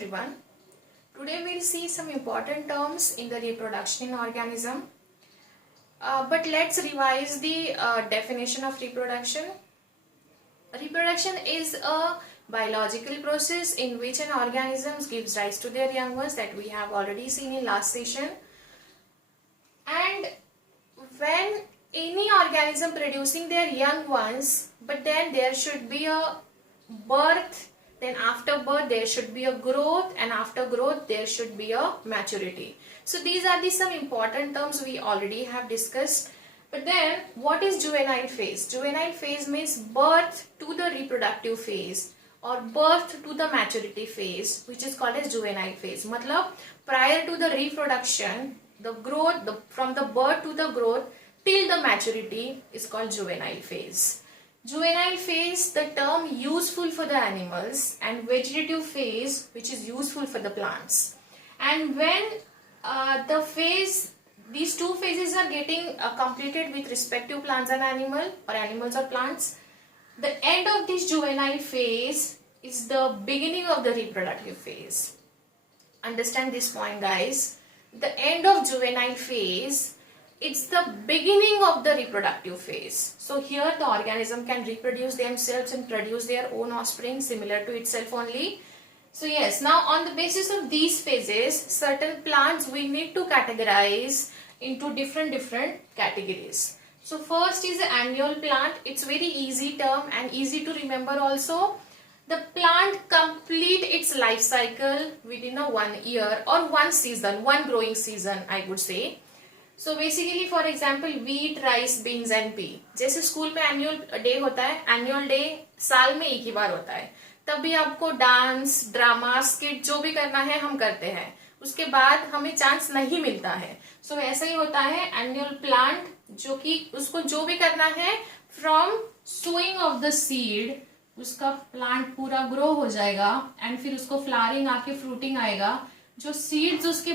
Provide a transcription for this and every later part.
everyone. Today we'll see some important terms in the reproduction in organism. But let's revise the definition of reproduction. Reproduction is a biological process in which an organism gives rise to their young ones, that we have already seen in last session. And when any organism producing their young ones, but then there should be a birth, then after birth there should be a growth, and after growth there should be a maturity. So these are the some important terms we already have discussed. But then what is juvenile phase? Juvenile phase means birth to the reproductive phase or birth to the maturity phase, which is called as juvenile phase. Matlab prior to the reproduction, the growth, from the birth to the growth till the maturity is called juvenile phase. Juvenile phase, the term useful for the animals, and vegetative phase, which is useful for the plants. And when these two phases are getting completed with respect to plants and animals or plants, the end of this juvenile phase is the beginning of the reproductive phase. Understand this point, guys. The end of juvenile phase, it's the beginning of the reproductive phase. So here the organism can reproduce themselves and produce their own offspring similar to itself only. So yes, now on the basis of these phases, certain plants we need to categorize into different categories. So first is the annual plant. It's very easy term and easy to remember also. The plant complete its life cycle within a 1 year or one season, one growing season I would say. So basically for example wheat, rice, beans and pea. जैसे school में annual day होता है, annual day साल में एक ही बार होता है, तब भी आपको डांस, ड्रामा, स्किट जो भी करना है हम करते हैं, उसके बाद हमें चांस नहीं मिलता है. सो ऐसा ही होता है एनुअल प्लांट, जो कि उसको जो भी करना है from sowing of the seed, उसका प्लांट पूरा ग्रो हो जाएगा एंड फिर उसको फ्लावरिंग आके फ्रूटिंग आएगा. जो सीड्स उसके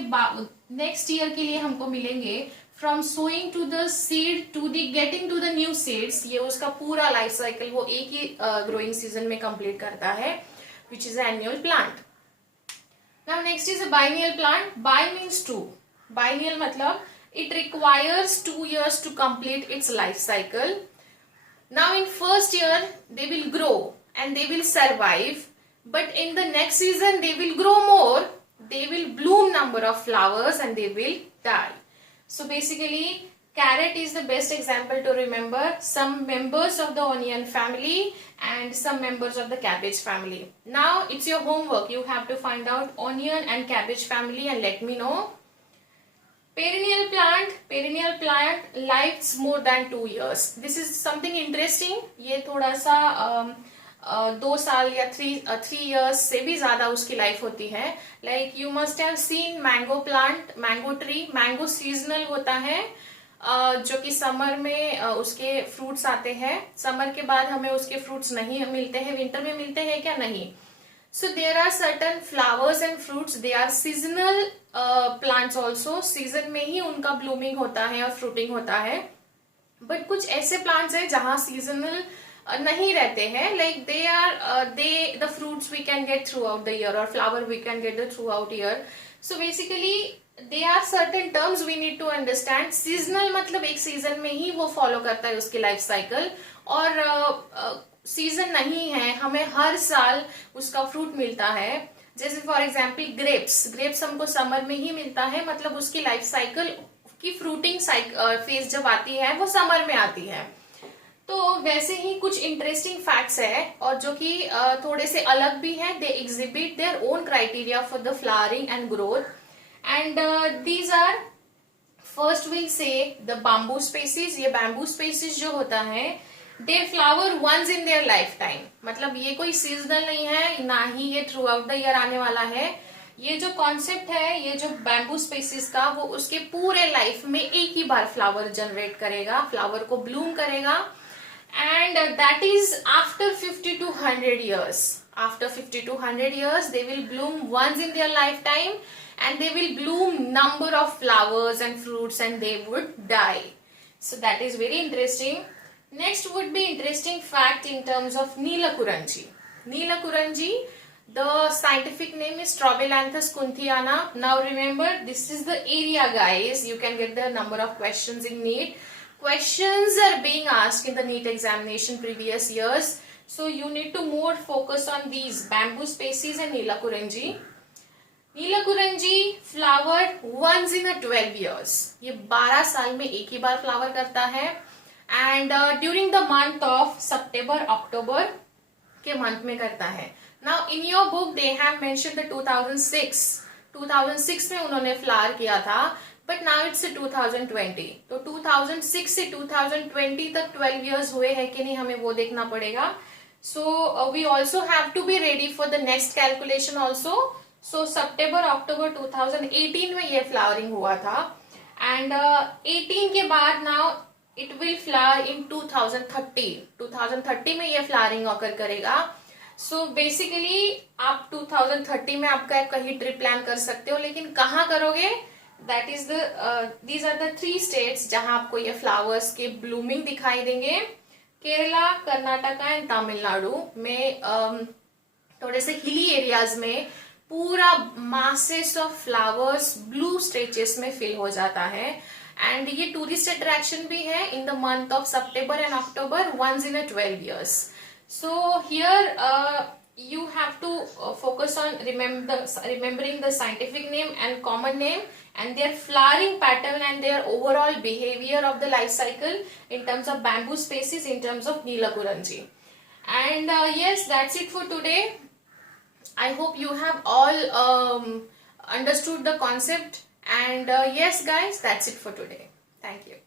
नेक्स्ट ईयर के लिए हमको मिलेंगे, from sowing to the seed to the getting to the new seeds, ये उसका पूरा लाइफ साइकिल वो एक ही ग्रोइंग सीजन में कंप्लीट करता है, which is annual plant. Now next is a biennial plant. Bi means two. Biennial मतलब it requires 2 years to complete its life cycle. Now in first year they will grow and they will survive, but in the next season they will grow more, they will bloom number of flowers and they will die. So basically carrot is the best example to remember. Some members of the onion family and some members of the cabbage family. Now it's your homework, you have to find out onion and cabbage family and let me know. Perennial plant lives more than 2 years. This is something interesting. ये थोड़ा सा 2 साल या 3 years से भी ज्यादा उसकी life होती है. Like you must have seen mango plant, mango tree. Mango seasonal होता है, जो कि समर में उसके फ्रूट्स आते हैं. समर के बाद हमें उसके फ्रूट्स नहीं मिलते हैं. विंटर में मिलते हैं क्या? नहीं. So there are certain flowers and fruits, they are seasonal plants also. Season में ही उनका blooming होता है और fruiting होता है. But कुछ ऐसे plants हैं जहाँ seasonal नहीं रहते हैं. Like the fruits we can get throughout the year or flower we can get throughout year. So basically there are certain terms we need to understand. Seasonal मतलब एक season में ही वो follow करता है उसकी life cycle, और season नहीं है, हमें हर साल उसका फ्रूट मिलता है. जैसे फॉर एग्जाम्पल ग्रेप्स हमको समर में ही मिलता है, मतलब उसकी लाइफ साइकिल की फ्रूटिंग फेज जब आती है वो समर में आती है. तो वैसे ही कुछ इंटरेस्टिंग फैक्ट्स है और जो कि थोड़े से अलग भी है. They exhibit their own criteria for the flowering and growth, and these are first will say the bamboo species. ये बैम्बू स्पेसीज जो होता है, they flower once in their life time. मतलब ये कोई सीजनल नहीं है, ना ही ये थ्रू आउट द ईयर आने वाला है. ये जो कॉन्सेप्ट है, ये जो बैम्बू स्पेसीज का, वो उसके पूरे लाइफ में एक ही बार फ्लावर जनरेट करेगा, फ्लावर को ब्लूम करेगा. And that is after 50 to 100 years. After 50 to 100 years they will bloom once in their lifetime, and they will bloom number of flowers and fruits and they would die. So that is very interesting. Next would be interesting fact in terms of Neelakuranji. Neelakuranji The scientific name is Strobilanthus kunthiana. Now remember, this is the area, guys. You can get the number of questions in NEET. Questions are being asked in the NEET examination previous years. So you need to more focus on these bamboo species and Neelakuranji. Neelakurinji flower once in a 12 years. ये 12 साल में एक ही बार flower करता है and during the month of September October के month में करता है. Now in your book they have mention the 2006 में उन्होंने फ्लावर किया था, बट नाउ इट्स 2020. तो 2006 से 2020 तक 12 इयर्स हुए हैं कि नहीं, हमें वो देखना पड़ेगा. So we also have to be ready for the next calculation also. So September October 2018 में ये फ्लावरिंग हुआ था एंड 18 के बाद now it will flower in 2030 में ये फ्लावरिंग ऑकर करेगा. सो बेसिकली आप 2030 में आपका कहीं ट्रिप प्लान कर सकते हो, लेकिन कहाँ करोगे? That is these are the 3 states जहां आपको ये फ्लावर्स के ब्लूमिंग दिखाई देंगे. केरला, कर्नाटका एंड तमिलनाडु में थोड़े से हिली एरियाज में पूरा masses of flowers blue stretches में फिल हो जाता है एंड ये टूरिस्ट अट्रैक्शन भी है in the month of September and October once in a 12 years. So here you have to focus on remembering the scientific name and common name and their flowering pattern and their overall behavior of the life cycle in terms of bamboo species, in terms of Neelakuranji. And yes, that's it for today. I hope you have all understood the concept, and yes guys, that's it for today. Thank you.